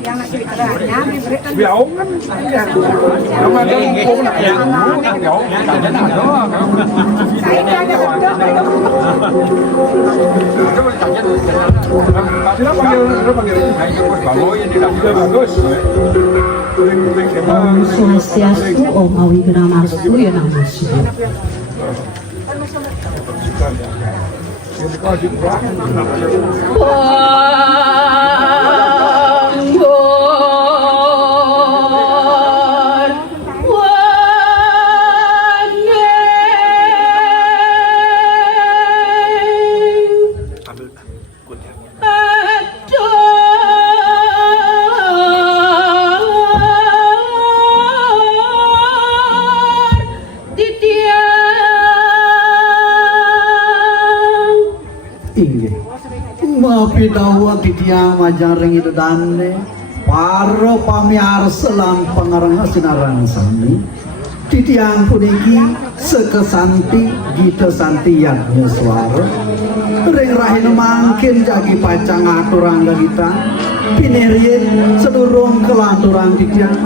yang ceritanya diberikan Biểu nó mà cái cô này biểu cảm nhận nào đó saya jaga betul nó panggil thầy cho con bảo lỗi đi làm chơi mà terus Om Swastiastu, Om Awigramastu, ya Namo Shivaya. Mapidawa titiang majaring itu dane paro pamiarsa lan pangarang sinarang sami titiang puniki sekesanti gita santi yatnya suara ring rahin mangkin jagi pacang aturang kita pinerian sedurung kelanturang titiang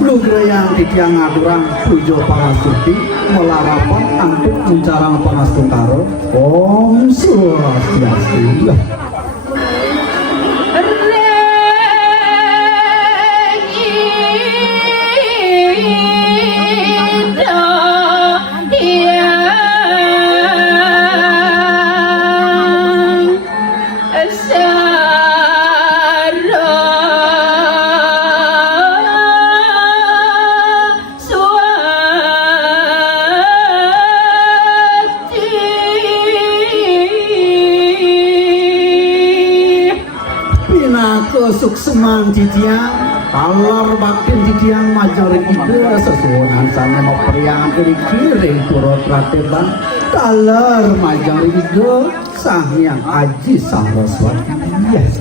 lugrayang titiang aturang pujo pangasuti melarapan antuk mencarang pangastutaro Om Swastiastu. Sukseman titiang alor bakin titiang majorik ide sesuonan sana mau periang kiri turut rateban taler majorik ide sang yang aji saraswati yes.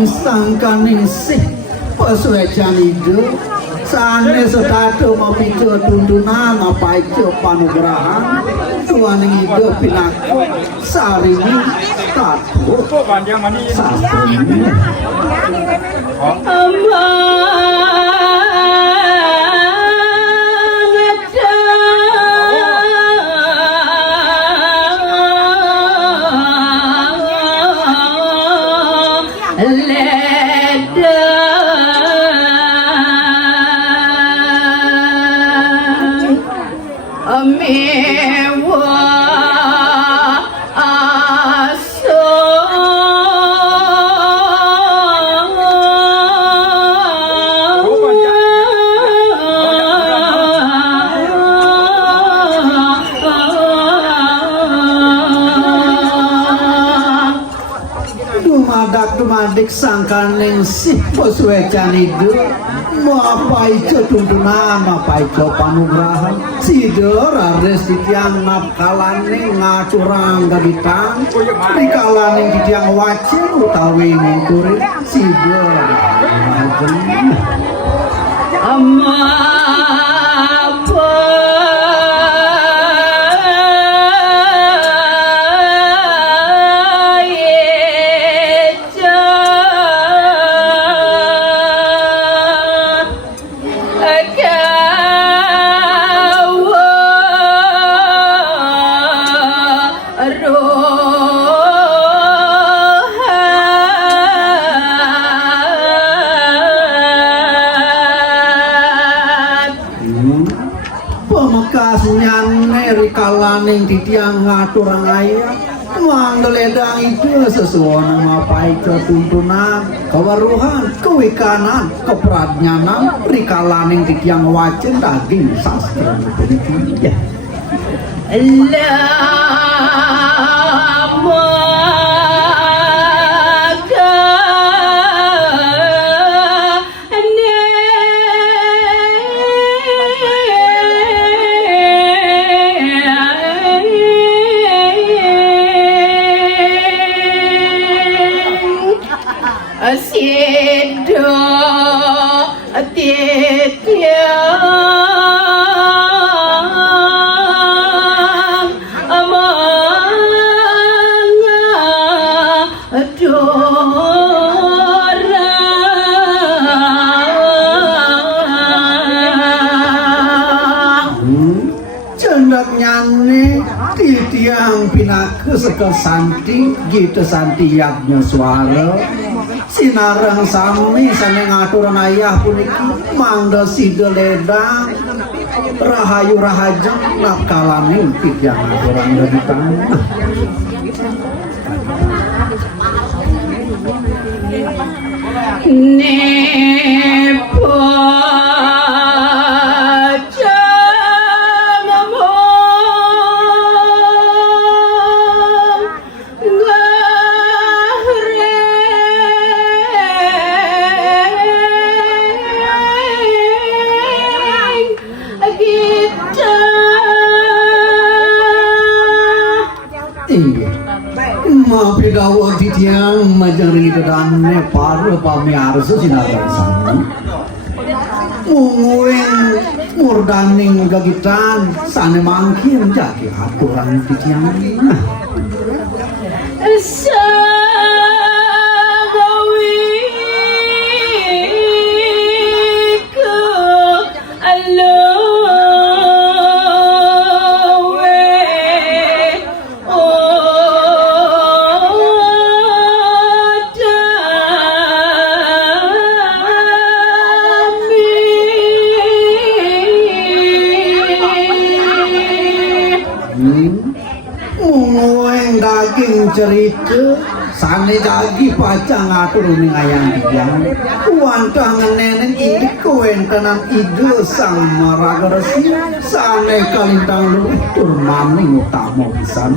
Sangkaningsih pesuecan itu sane setatu mapico tuntunan apa itu panugrahan tuaning itu pinaku sarini tatu sasuni Dumadik sangkaning si pesuecan itu mau apa itu tuntunan apa itu panugrahan sidor ares titiang napkalaning ngaturang gaditang dikalaning titiang wacin utawi nginturi sidor kalaning titiang ngaturang ayah manggeledang itu sesuatu apa itu tuntunan kewaruhan kewikanan kepradnyanan rikalaning titiang wacin daging sastra itu ya Allah Sido titiang amang dorang cendak nyanyi titiang pinaku seka santi gitu santi yagnya suara sinarang sami sane ngaturan ayah puniki mangga sida ledang rahayu rahajeng nakalami titiang ngaturan dari tanah Nepo Mapidawa titiang majari kedane para pamiarsa sinarang sami munguing murdaning gagitan sane mangkin jaki aturan titiang munguing daging cerita sane dagi pacang atur ning ayang titiang kuantang neneng ini kuentenan ide sang maraga resi sane kalintang lutur maning utama pisan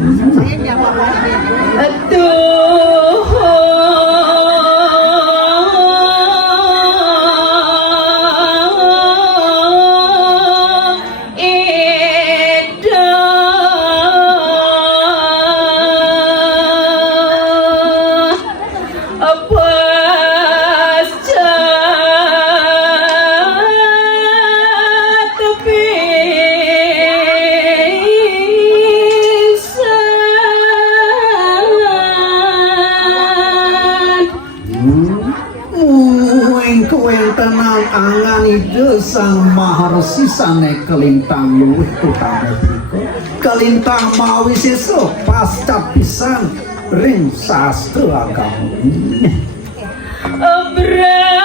kuentenan angan ide sang maharsi sane kelintang luwih utama briko kelintang mawi sesuk pasca pisan ring sastra agama Brahmana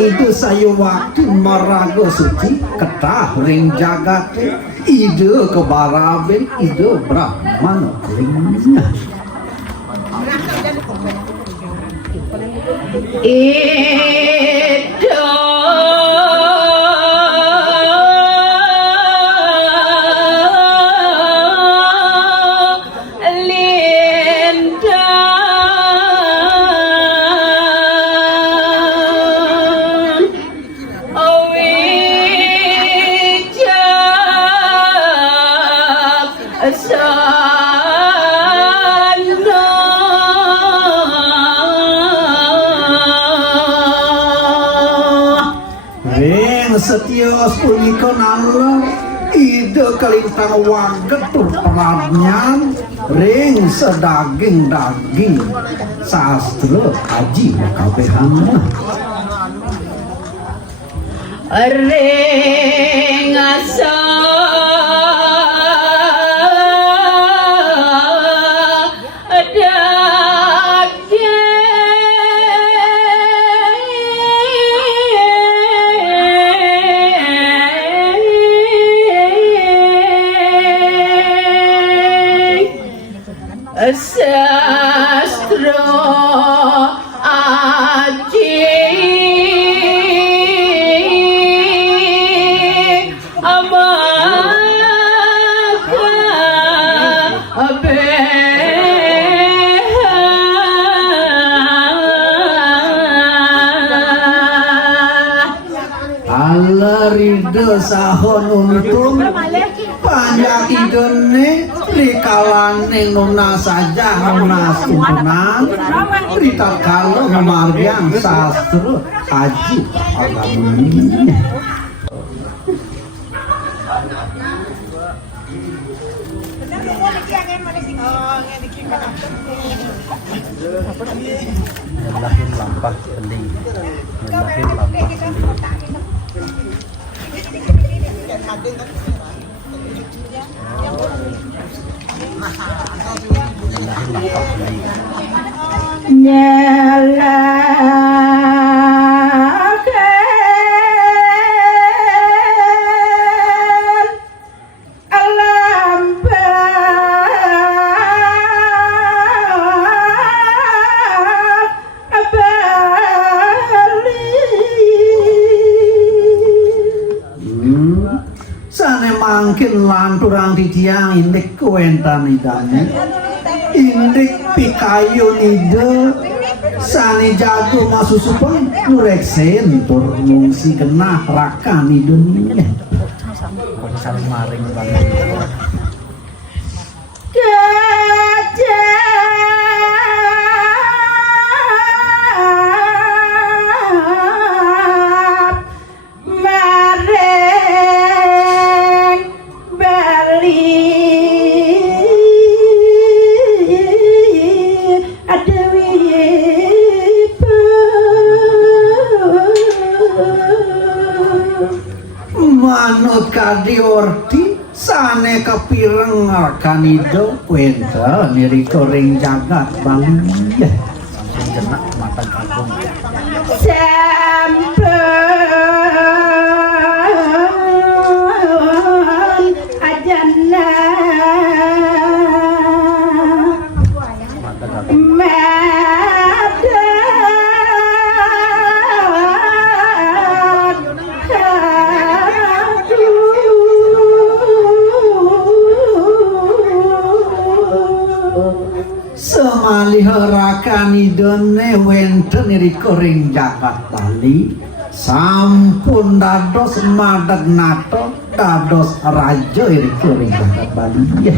itu saya waktu marago suci ketah ring jagat ide kebarabe ide brahmana ring setios punika nalem ide kelintang waget tur peranyan ring sedaging-daging sastra haji kabehan ring asa Alarida sahon untung panjang idene rikalane nuna saja nuna suntunan rita kalau margian sastra haji agamuni. Lahir lampah bening, lahir lampah bening. Mangkin lanturang di tiang indik kuentan idane indik pikayu ide sani jago masusupang nureksen tur ngungsi genah rakan di dunia Saling maring banget. Manut kadiorti sane kepireng kanido wenta niriko ring jagat Bali Sampun jenak mata agung. Sampun ajana Mata agung. Semaliharakan idone wenten niriko ring jagat Bali sampun dados madag nato dados raja niriko ring jagat Bali ya.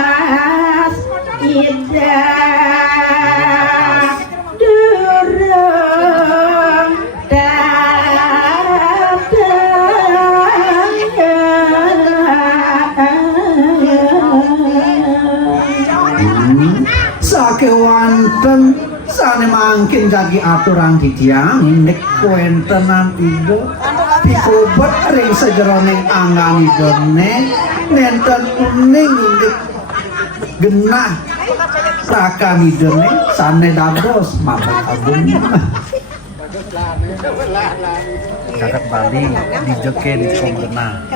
Lantas idah durung sakewanten sane mangkin jagi aturan di tiang indik kuentenan ido dikubet ring sejeroning angan idone nenten uning indik genah rakan idone sane dados mata agung Jagat Bali dijeke di Kongena.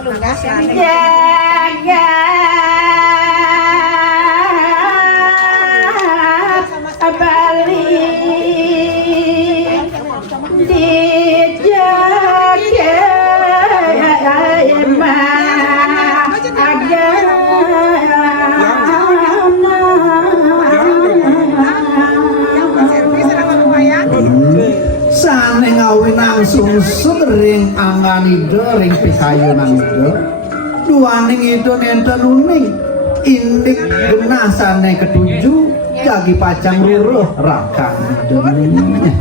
jagat Bali dijake sane ngawinang sungsut ring anganido ring pikayunan ido duaning ido nenten uning indik genah sane ketujuh jagi pacang ruruh rakan idone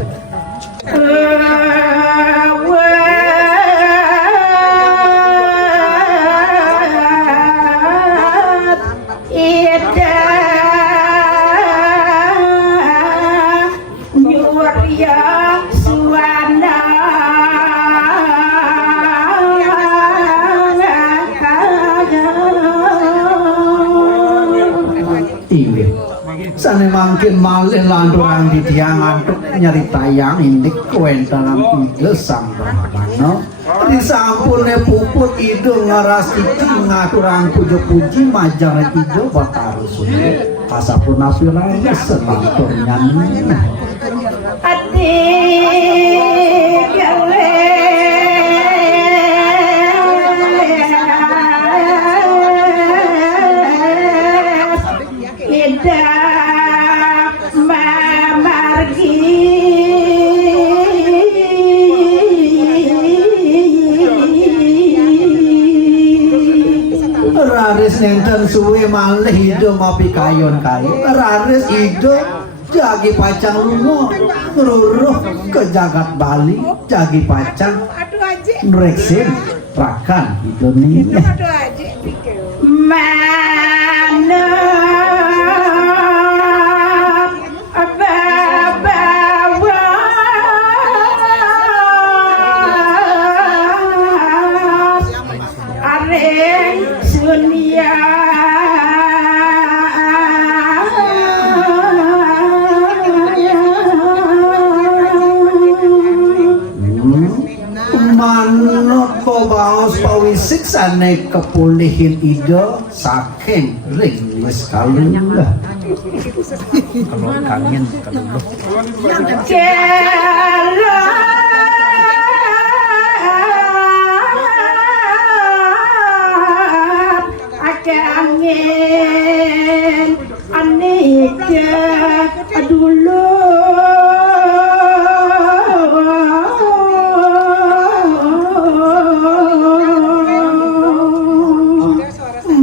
sane mangkin malih lanturang di tiang antuk nyeritayang indik kuentangan ide sang Brahmana disampune puput ido ngaras iki ngaturang puji-puji majar ido bataru suci pasapun nasiraya selantur nyanyi ati gawe hidup memargi Raris nenten suwe malih hidup mapi kayon-kayon Raris hidup jagi pacang lungo ngeruruh ke jagat Bali jagi pacang nreksin rakan Indonesia mana dunia manut ko baos pawisik sane kepulihin ide saking ring wis kalungah kalau kangen kalau kangen aneka dulu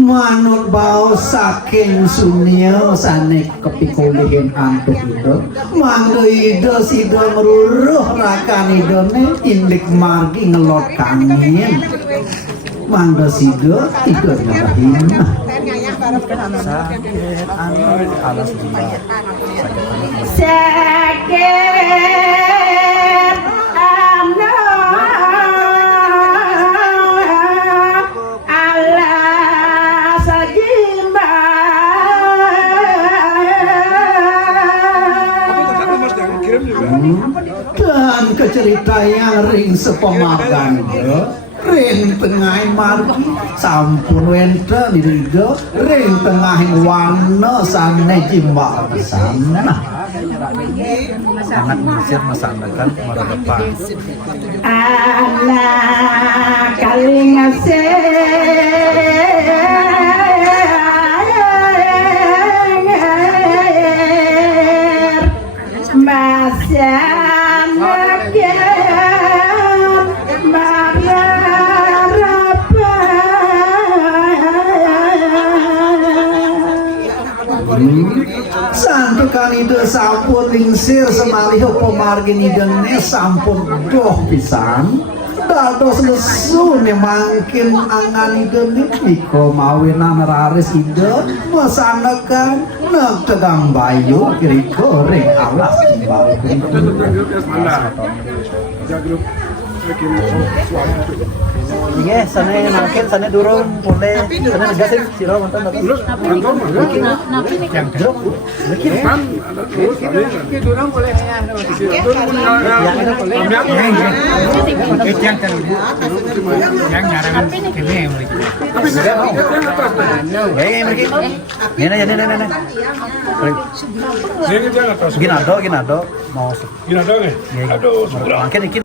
manut bau saking sunio sane kepikulihin antuk itu mangga ide sida meruruh rakan idone indik margi ngelot kangen mangga sida tidur nyabahin sakit alas dia sakit alas jimba dan kecerita yang ring sepemagan ring tengah margi sampun wenten ide ring tengah warna sane jimba sana sangat Mesir masyarakat mara depan anak kali ngasih masa santukan ide sampun lingsir semaliho pemargin idene sampun doh pisan dados lesu ne mangkin angan idene niko mawinan raris ide masanekan nek tegang bayu kiri goreng alas timbal iya sana mungkin sana durung boleh sana negasin siro mantan dapat Ginado mau Ginado nih. Aduh, mungkin